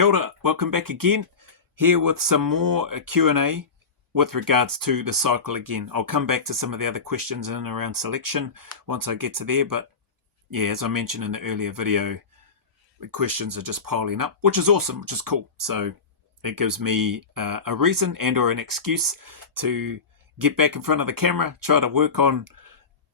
Kia ora, welcome back again, here with some more Q&A with regards to the cycle again. I'll come back to some of the other questions in and around selection once I get to there, but yeah, as I mentioned in the earlier video, the questions are just piling up, which is awesome, which is cool. So it gives me a reason and or an excuse to get back in front of the camera, try to work on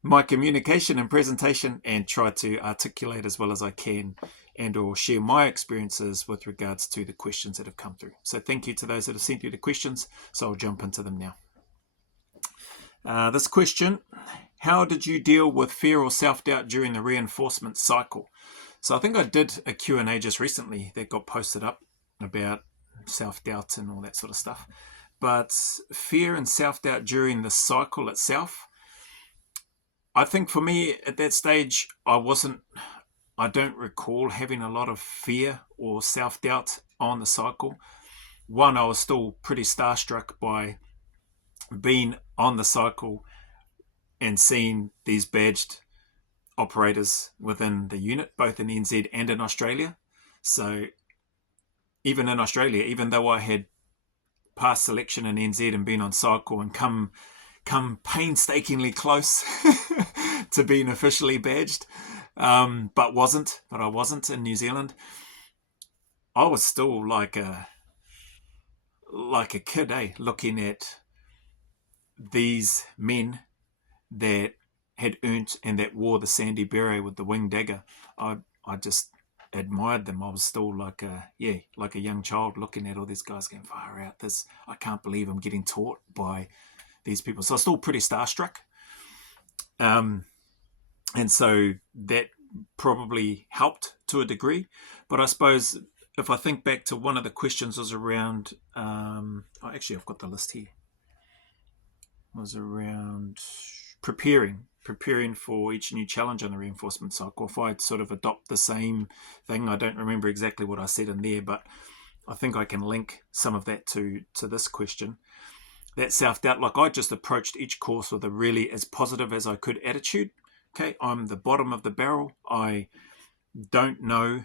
my communication and presentation and try to articulate as well as I can and or share my experiences with regards to the questions that have come through. So thank you to those that have sent through the questions. So I'll jump into them now. This question, how did you deal with fear or self-doubt during the reinforcement cycle? So I think I did a Q&A just recently that got posted up about self-doubt and all that sort of stuff. But fear and self-doubt during the cycle itself, I think for me at that stage, I don't recall having a lot of fear or self-doubt on the cycle. One, I was still pretty starstruck by being on the cycle and seeing these badged operators within the unit, both in NZ and in Australia. So even in Australia, even though I had passed selection in NZ and been on cycle and come painstakingly close to being officially badged, but I wasn't in New Zealand. I was still like a kid, looking at these men that had earned and that wore the sandy beret with the winged dagger. I just admired them. I was still like a young child looking at all these guys going, far out, I can't believe I'm getting taught by these people. So I was still pretty starstruck. And so that probably helped to a degree. But I suppose if I think back to one of the questions was around, actually I've got the list here, was around preparing for each new challenge on the reinforcement cycle. If I'd sort of adopt the same thing, I don't remember exactly what I said in there, but I think I can link some of that to this question. That self-doubt, like I just approached each course with a really as positive as I could attitude. Okay, I'm the bottom of the barrel. I don't know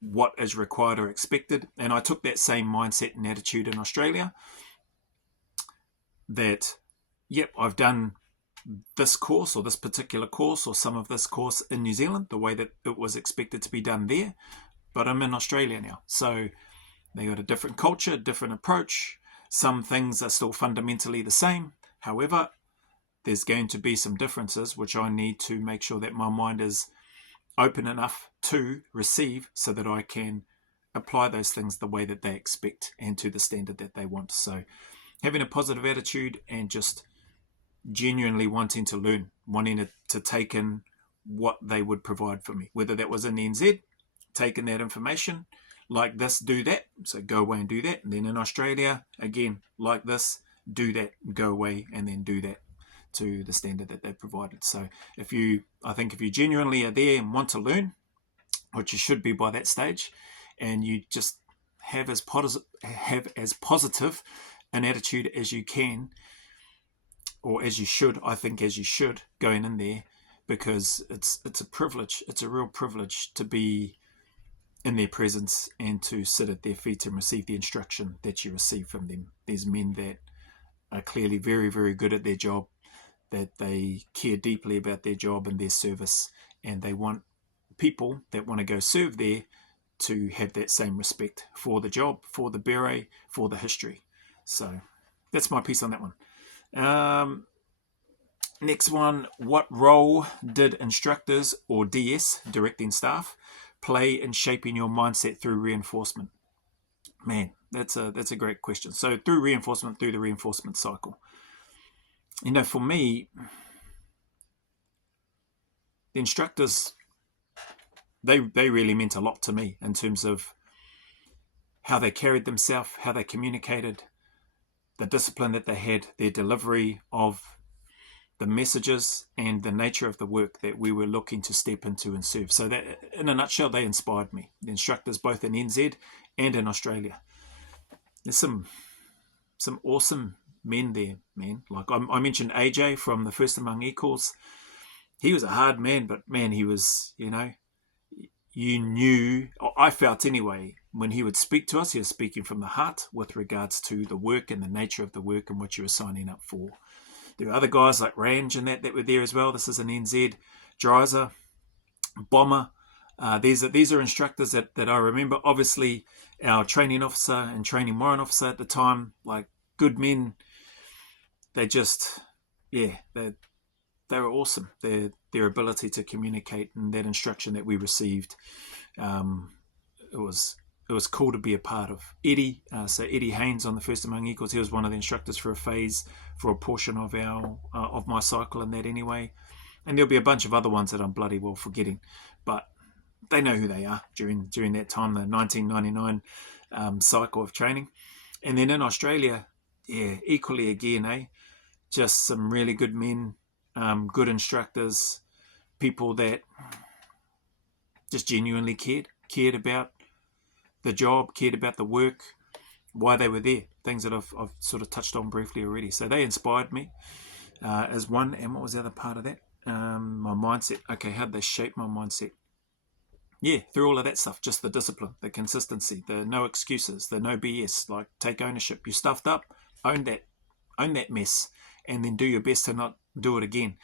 what is required or expected. And I took that same mindset and attitude in Australia. That, yep, I've done this course or this particular course or some of this course in New Zealand, the way that it was expected to be done there. But I'm in Australia now. So they got a different culture, different approach. Some things are still fundamentally the same. However, there's going to be some differences which I need to make sure that my mind is open enough to receive so that I can apply those things the way that they expect and to the standard that they want. So having a positive attitude and just genuinely wanting to learn, wanting to take in what they would provide for me, whether that was in NZ, taking that information, like this, do that, so go away and do that. And then in Australia, again, like this, do that, go away and then do that to the standard that they provided. So I think if you genuinely are there and want to learn, which you should be by that stage, and you just have as positive an attitude as you can, or as you should, I think as you should, going in there, because it's a privilege. It's a real privilege to be in their presence and to sit at their feet and receive the instruction that you receive from them. There's men that are clearly very, very good at their job, that they care deeply about their job and their service, and they want people that want to go serve there to have that same respect for the job, for the beret, for the history. So that's my piece on that one. Next one, what role did instructors or DS, directing staff, play in shaping your mindset through reinforcement? Man, that's a great question. So through the reinforcement cycle. For me, the instructors, they really meant a lot to me in terms of how they carried themselves, how they communicated, the discipline that they had, their delivery of the messages and the nature of the work that we were looking to step into and serve. So that, in a nutshell, they inspired me. The instructors both in NZ and in Australia. There's some awesome men there, man. Like I mentioned AJ from the First Among Equals. He was a hard man, but man, he was, you knew, I felt anyway, when he would speak to us, he was speaking from the heart with regards to the work and the nature of the work and what you were signing up for. There were other guys like Range and that were there as well. This is an NZ Dreiser, Bomber. These are instructors that I remember. Obviously, our training officer and training warrant officer at the time, like good men, they just, yeah, they were awesome. Their ability to communicate and that instruction that we received, it was cool to be a part of. Eddie, so Eddie Haynes on the First Among Equals, he was one of the instructors for a phase, for a portion of of my cycle and that anyway. And there'll be a bunch of other ones that I'm bloody well forgetting, but they know who they are during that time, the 1999 cycle of training. And then in Australia, yeah, equally again, just some really good men, good instructors, people that just genuinely cared about the job, cared about the work, why they were there, things that I've sort of touched on briefly already. So they inspired me as one. And what was the other part of that? My mindset. Okay, how did they shape my mindset? Yeah, through all of that stuff, just the discipline, the consistency, the no excuses, the no BS, like take ownership. You stuffed up, own that mess, and then do your best to not do it again.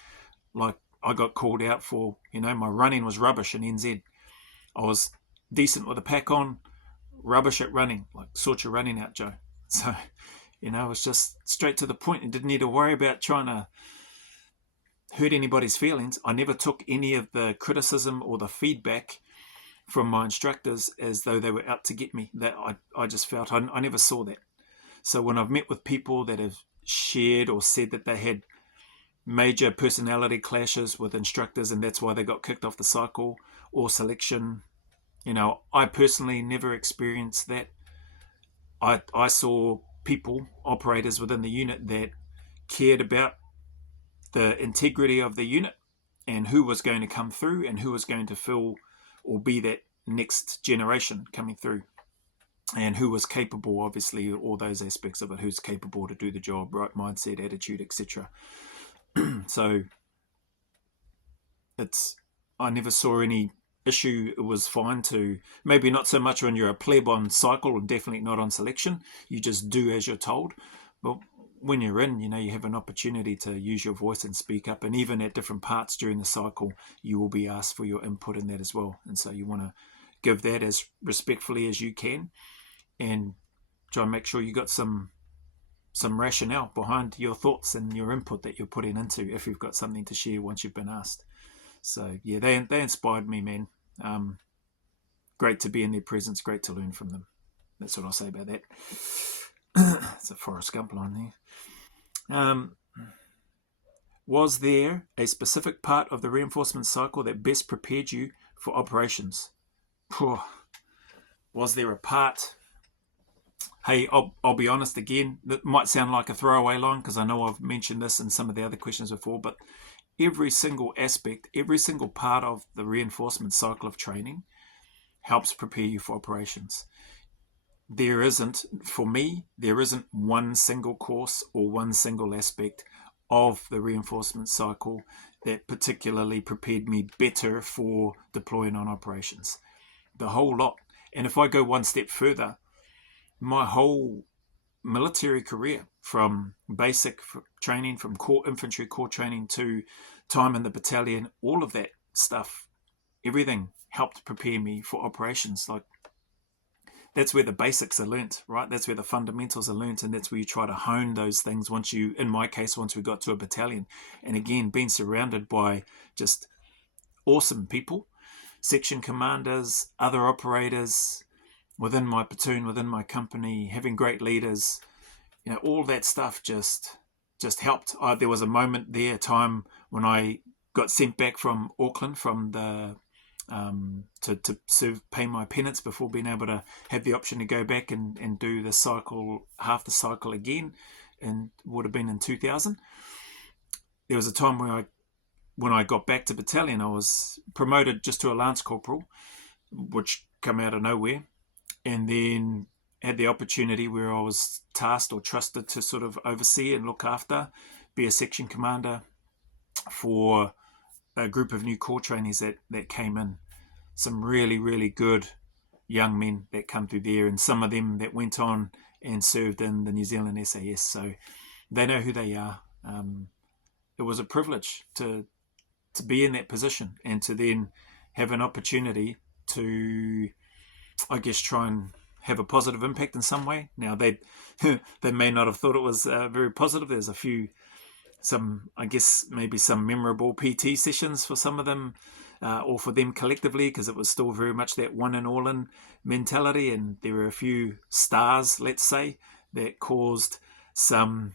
Like I got called out for, my running was rubbish in NZ. I was decent with a pack on, rubbish at running, like sort your running out, Joe. So, it was just straight to the point and didn't need to worry about trying to hurt anybody's feelings. I never took any of the criticism or the feedback from my instructors as though they were out to get me. That I just felt I never saw that. So when I've met with people that have shared or said that they had major personality clashes with instructors and that's why they got kicked off the cycle or selection, I personally never experienced that. I saw people, operators within the unit that cared about the integrity of the unit and who was going to come through and who was going to fill or be that next generation coming through, and who was capable, obviously, all those aspects of it, who's capable to do the job, right mindset, attitude, etc. So I never saw any issue. It was fine to, maybe not so much when you're a pleb on cycle, and definitely not on selection. You just do as you're told. But when you're in, you have an opportunity to use your voice and speak up. And even at different parts during the cycle, you will be asked for your input in that as well. And so you want to give that as respectfully as you can and try and make sure you got some rationale behind your thoughts and your input that you're putting into if you've got something to share once you've been asked. So yeah, they inspired me, man. Great to be in their presence, great to learn from them. That's what I'll say about that. It's a Forrest Gump line there. Was there a specific part of the reinforcement cycle that best prepared you for operations? Was there a part? Hey, I'll be honest again. That might sound like a throwaway line because I know I've mentioned this in some of the other questions before, but every single aspect, every single part of the reinforcement cycle of training helps prepare you for operations. For me, there isn't one single course or one single aspect of the reinforcement cycle that particularly prepared me better for deploying on operations. The whole lot. And if I go one step further, my whole military career, from basic training, from core infantry core training to time in the battalion, all of that stuff, everything helped prepare me for operations. Like, that's where the basics are learnt, right? That's where the fundamentals are learnt, and that's where you try to hone those things once we got to a battalion. And again, being surrounded by just awesome people, section commanders, other operators, within my platoon, within my company, having great leaders, all that stuff just helped. There was a time when I got sent back from Auckland from the to pay my penance before being able to have the option to go back and do the cycle, half the cycle again, and would have been in 2000. There was a time when I got back to battalion, I was promoted just to a lance corporal, which came out of nowhere, and then had the opportunity where I was tasked or trusted to sort of oversee and look after, be a section commander for a group of new corps trainees that came in. Some really, really good young men that come through there, and some of them that went on and served in the New Zealand SAS. So they know who they are. It was a privilege to be in that position and to then have an opportunity to, I guess, try and have a positive impact in some way. Now they may not have thought it was very positive. There's I guess maybe some memorable PT sessions for some of them, or for them collectively, because it was still very much that one and all in mentality, and there were a few stars, let's say, that caused some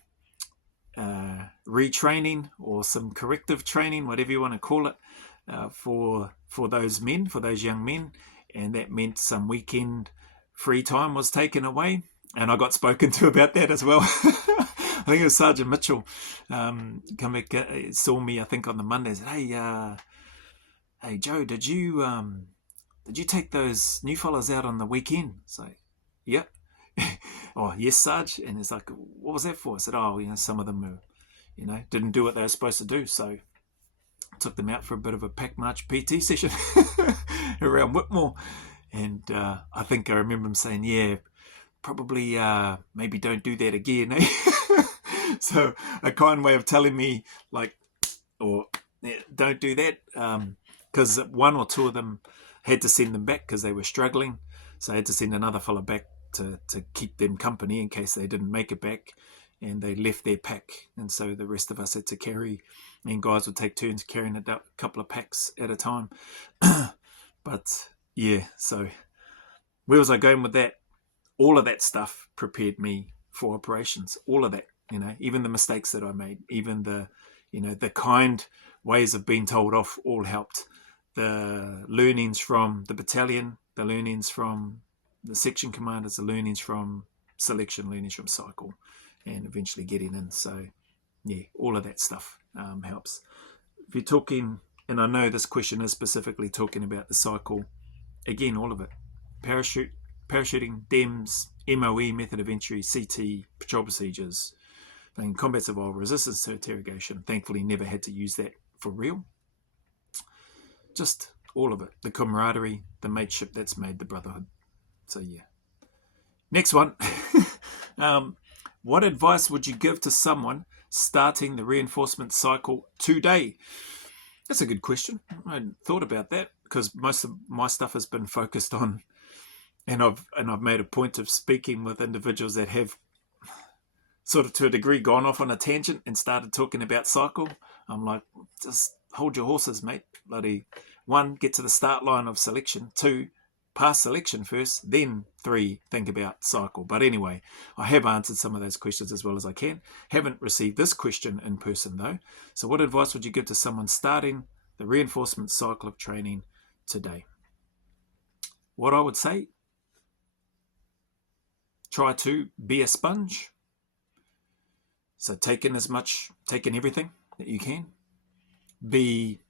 retraining or some corrective training, whatever you want to call it, for those men, for those young men, and that meant some weekend free time was taken away, and I got spoken to about that as well. I think it was Sergeant Mitchell saw me, I think, on the Monday and said, hey Joe, did you take those new fellas out on the weekend? So, yep. Oh, yes, Sarge. And he's like, what was that for? I said, some of them didn't do what they were supposed to do. So I took them out for a bit of a pack march PT session around Whitmore. And I think I remember him saying, yeah, probably maybe don't do that again. Eh? So a kind way of telling me, like, don't do that. Because one or two of them had to send them back because they were struggling. So I had to send another fella back to keep them company in case they didn't make it back, and they left their pack. And so the rest of us had to carry, and guys would take turns carrying a couple of packs at a time. But yeah, so where was I going with that? All of that stuff prepared me for operations. All of that, even the mistakes that I made, even the kind ways of being told off, all helped. The learnings from the battalion, the learnings from the section commanders, the learnings from selection, learnings from cycle, and eventually getting in. So yeah, all of that stuff helps. If you're talking, and I know this question is specifically talking about the cycle, again, all of it. Parachuting, DEMS, MOE, method of entry, CT, patrol procedures, and combat survival, resistance to interrogation. Thankfully, never had to use that for real. Just all of it. The camaraderie, the mateship that's made the brotherhood. So yeah. Next one. What advice would you give to someone starting the reinforcement cycle today? That's a good question. I hadn't thought about that because most of my stuff has been focused on, and I've made a point of speaking with individuals that have sort of to a degree gone off on a tangent and started talking about cycle. I'm like, just hold your horses, mate. Bloody 1, get to the start line of selection. 2, pass selection first. Then 3, think about cycle. But anyway, I have answered some of those questions as well as I can. Haven't received this question in person though. So what advice would you give to someone starting the reinforcement cycle of training today? What I would say, try to be a sponge. So take in everything that you can. Be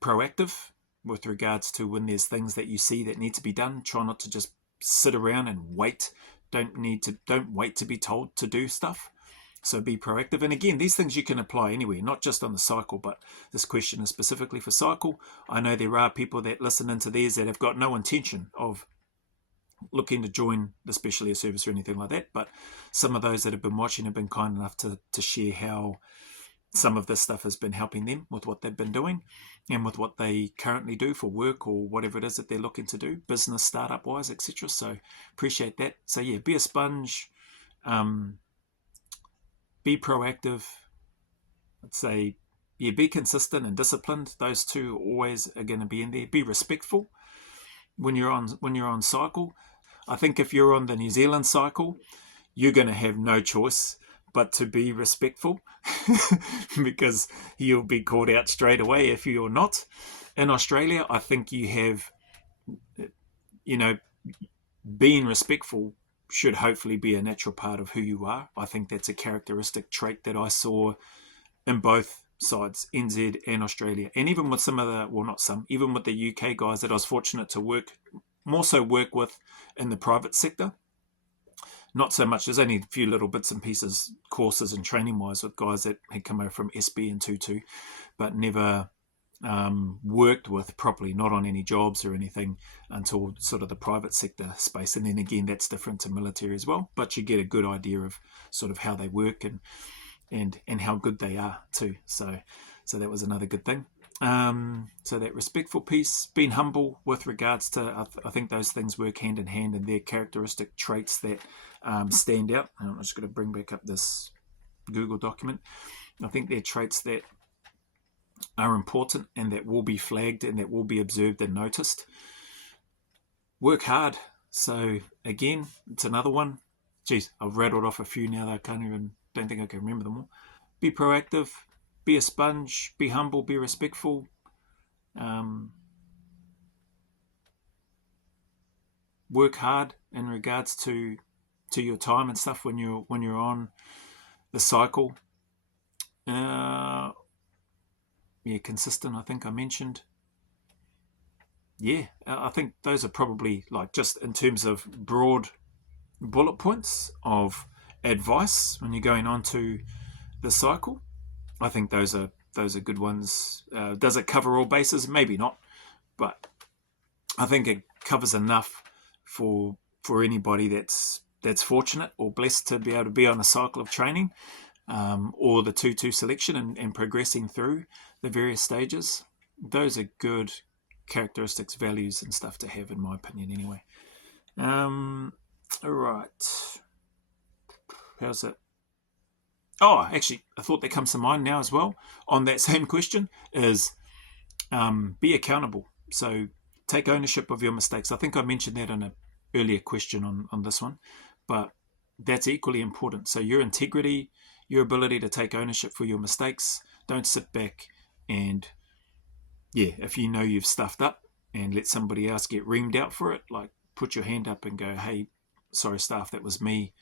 proactive with regards to when there's things that you see that need to be done. Try not to just sit around and wait. Don't wait to be told to do stuff. So be proactive. And again, these things you can apply anywhere, not just on the cycle, but this question is specifically for cycle. I know there are people that listen into theirs that have got no intention of looking to join the special air service or anything like that, but some of those that have been watching have been kind enough to share how some of this stuff has been helping them with what they've been doing and with what they currently do for work or whatever it is that they're looking to do, business, startup wise, etc. So appreciate that. So yeah, be a sponge, be proactive. I'd say, yeah, be consistent and disciplined. Those two always are going to be in there. Be respectful when you're on cycle. I think if you're on the New Zealand cycle, you're going to have no choice but to be respectful because you'll be called out straight away if you're not. In Australia, I think you have, being respectful should hopefully be a natural part of who you are. I think that's a characteristic trait that I saw in both sides, NZ and Australia. And even with even with the UK guys that I was fortunate to work with in the private sector. Not so much, there's only a few little bits and pieces, courses and training wise with guys that had come over from SB and 2-2, but never worked with properly, not on any jobs or anything until sort of the private sector space. And then again, that's different to military as well, but you get a good idea of sort of how they work and how good they are too. So that was another good thing. So that respectful piece, being humble with regards to, I think those things work hand in hand, and they're characteristic traits that stand out. And I'm just going to bring back up this Google document. I think they're traits that are important and that will be flagged and that will be observed and noticed. Work hard. So again, it's another one. Geez, I've rattled off a few now that don't think I can remember them all. Be proactive, be a sponge, be humble, be respectful. Work hard in regards to your time and stuff when you're on the cycle. Consistent, I think I mentioned. Yeah, I think those are probably, like, just in terms of broad bullet points of advice when you're going on to the cycle. I think those are good ones. Does it cover all bases? Maybe not, but I think it covers enough for anybody that's fortunate or blessed to be able to be on a cycle of training, or the 2-2 selection and progressing through the various stages. Those are good characteristics, values and stuff to have, in my opinion anyway. All right. How's it? Oh, actually, a thought that comes to mind now as well on that same question is be accountable. So take ownership of your mistakes. I think I mentioned that in an earlier question on this one, but that's equally important. So your integrity, your ability to take ownership for your mistakes. Don't sit back and, if you know you've stuffed up and let somebody else get reamed out for it, like put your hand up and go, hey, sorry staff, that was me.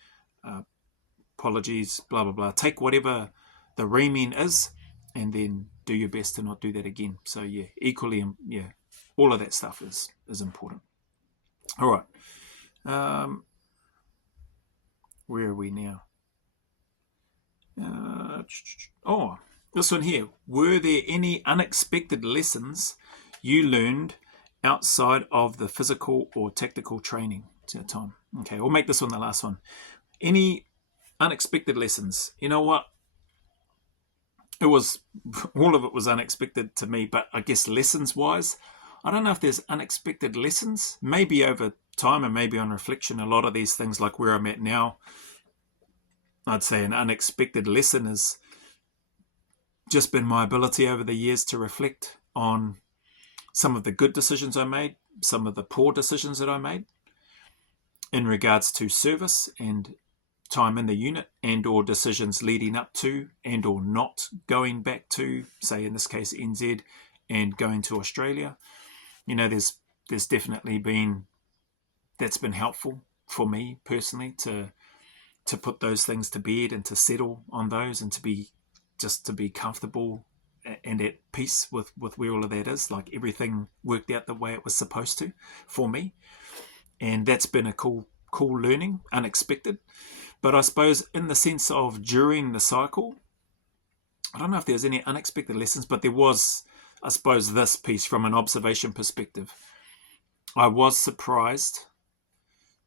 Apologies, blah, blah, blah. Take whatever the reaming is and then do your best to not do that again. So equally, all of that stuff is important. All right. Where are we now? This one here. Were there any unexpected lessons you learned outside of the physical or tactical training? It's our time. Okay, we'll make this one the last one. Any unexpected lessons? You know what? All of it was unexpected to me, but I guess lessons-wise, I don't know if there's unexpected lessons. Maybe over time and maybe on reflection, a lot of these things, like where I'm at now, I'd say an unexpected lesson has just been my ability over the years to reflect on some of the good decisions I made, some of the poor decisions that I made in regards to service and time in the unit, and or decisions leading up to and or not going back to, say in this case NZ, and going to Australia. There's definitely that's been helpful for me personally to put those things to bed and to settle on those and to be comfortable and at peace with where all of that is. Like, everything worked out the way it was supposed to for me, and that's been a cool learning, unexpected. But I suppose in the sense of during the cycle, I don't know if there's any unexpected lessons, but there was, I suppose, this piece from an observation perspective. I was surprised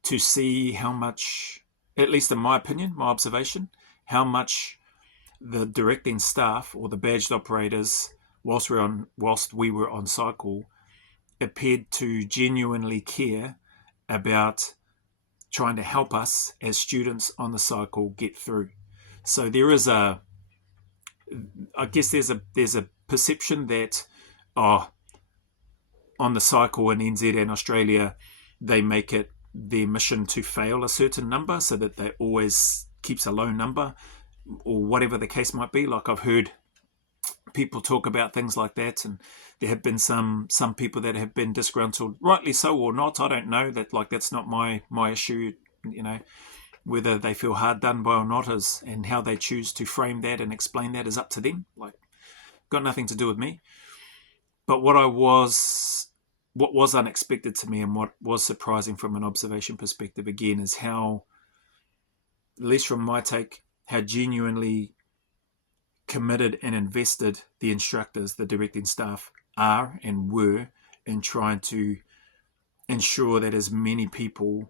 to see how much, at least in my opinion, my observation, how much the directing staff or the badged operators, whilst we were on cycle, appeared to genuinely care about trying to help us as students on the cycle get through. So there's a perception that on the cycle in NZ and Australia, they make it their mission to fail a certain number so that they always keeps a low number, or whatever the case might be. Like, I've heard people talk about things like that, and there have been some people that have been disgruntled, rightly so or not, I don't know. That's not my issue. Whether they feel hard done by or not and how they choose to frame that and explain that is up to them. Like, got nothing to do with me. But what was unexpected to me and what was surprising from an observation perspective again is how, at least from my take, how genuinely committed and invested the instructors, the directing staff, are and were in trying to ensure that as many people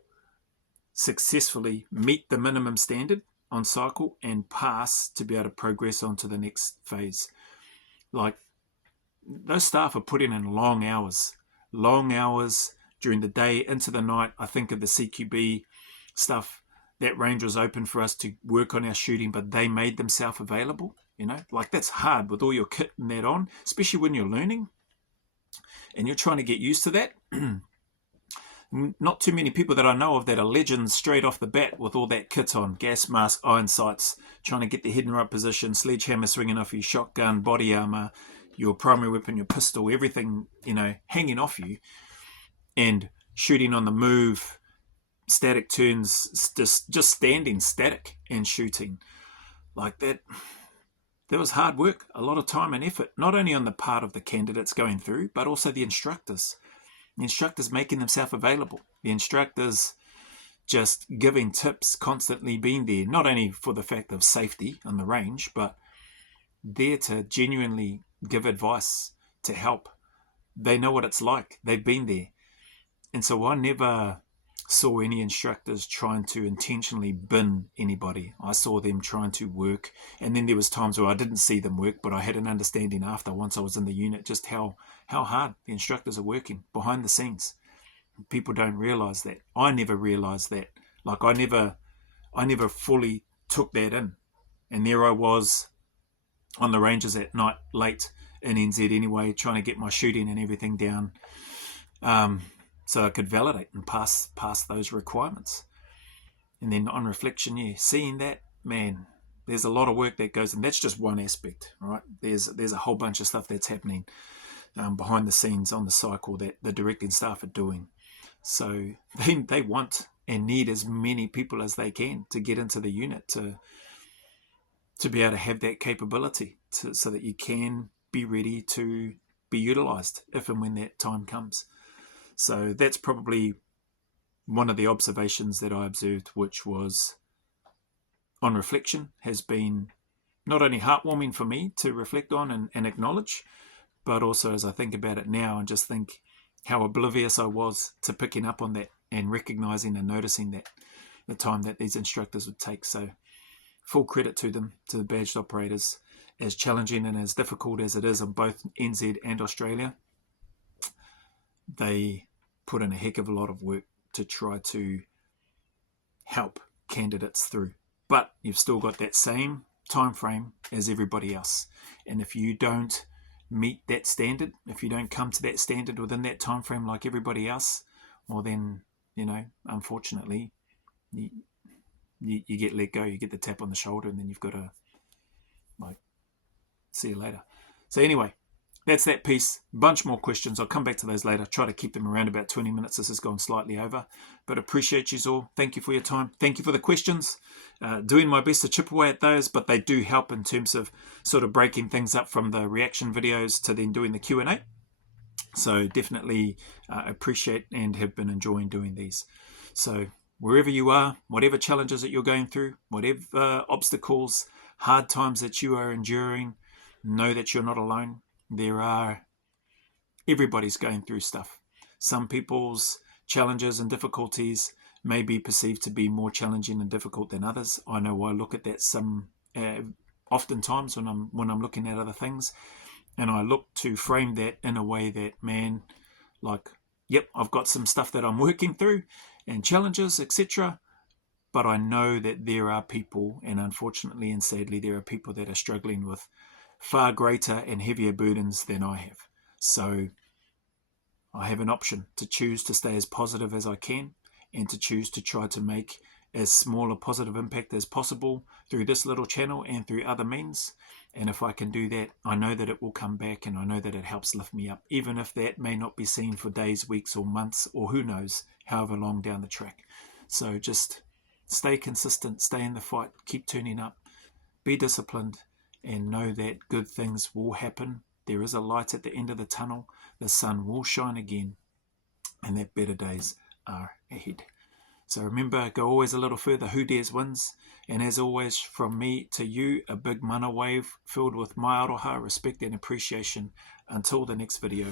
successfully meet the minimum standard on cycle and pass to be able to progress on to the next phase. Like, those staff are putting in long hours during the day into the night. I think of the CQB stuff. That range was open for us to work on our shooting, but they made themselves available. Like, that's hard with all your kit and that on, especially when you're learning and you're trying to get used to that. Not too many people that I know of that are legends straight off the bat with all that kit on, gas mask, iron sights, trying to get the head in the right position, sledgehammer swinging off your shotgun, body armor, your primary weapon, your pistol, everything, hanging off you, and shooting on the move, static turns, just standing static and shooting. Like that was hard work, a lot of time and effort, not only on the part of the candidates going through, but also the instructors. The instructors making themselves available. The instructors just giving tips, constantly being there, not only for the fact of safety on the range, but there to genuinely give advice, to help. They know what it's like. They've been there. And so I never saw any instructors trying to intentionally bin anybody. I saw them trying to work. And then there was times where I didn't see them work, but I had an understanding after, once I was in the unit, just how hard the instructors are working behind the scenes. People don't realize that. I never realized that. Like, I never fully took that in. And there I was on the ranges at night, late in NZ anyway, trying to get my shooting and everything down, so I could validate and pass those requirements. And then on reflection, seeing that, man, there's a lot of work that goes, and that's just one aspect, right? There's a whole bunch of stuff that's happening behind the scenes on the cycle that the directing staff are doing. So they want and need as many people as they can to get into the unit to be able to have that capability so that you can be ready to be utilised if and when that time comes. So that's probably one of the observations that I observed, which was, on reflection, has been not only heartwarming for me to reflect on and acknowledge, but also as I think about it now and just think how oblivious I was to picking up on that and recognising and noticing that the time that these instructors would take. So full credit to them, to the badged operators. As challenging and as difficult as it is on both NZ and Australia, they put in a heck of a lot of work to try to help candidates through. But you've still got that same time frame as everybody else. And if you don't meet that standard, if you don't come to that standard within that time frame like everybody else, well then, unfortunately, you get let go, you get the tap on the shoulder, and then you've got to, see you later. So anyway, that's that piece. Bunch more questions. I'll come back to those later. Try to keep them around about 20 minutes. This has gone slightly over. But appreciate you all. Thank you for your time. Thank you for the questions. Doing my best to chip away at those, but they do help in terms of sort of breaking things up from the reaction videos to then doing the Q&A. So definitely appreciate and have been enjoying doing these. So wherever you are, whatever challenges that you're going through, whatever obstacles, hard times that you are enduring, know that you're not alone. Everybody's going through stuff. Some people's challenges and difficulties may be perceived to be more challenging and difficult than others. I know I look at that oftentimes when I'm looking at other things, and I look to frame that in a way that, yep, I've got some stuff that I'm working through and challenges, etc. But I know that there are people, and unfortunately and sadly, there are people that are struggling with far greater and heavier burdens than I have. So I have an option to choose to stay as positive as I can and to choose to try to make as small a positive impact as possible through this little channel and through other means. And if I can do that, I know that it will come back, and I know that it helps lift me up, even if that may not be seen for days, weeks or months, or who knows, however long down the track. So just stay consistent, stay in the fight, keep turning up, be disciplined, and know that good things will happen. There is a light at the end of the tunnel. The sun will shine again, and that better days are ahead. So remember, go always a little further, who dares wins. And as always, from me to you, a big mana wave filled with mai aroha, respect and appreciation. Until the next video.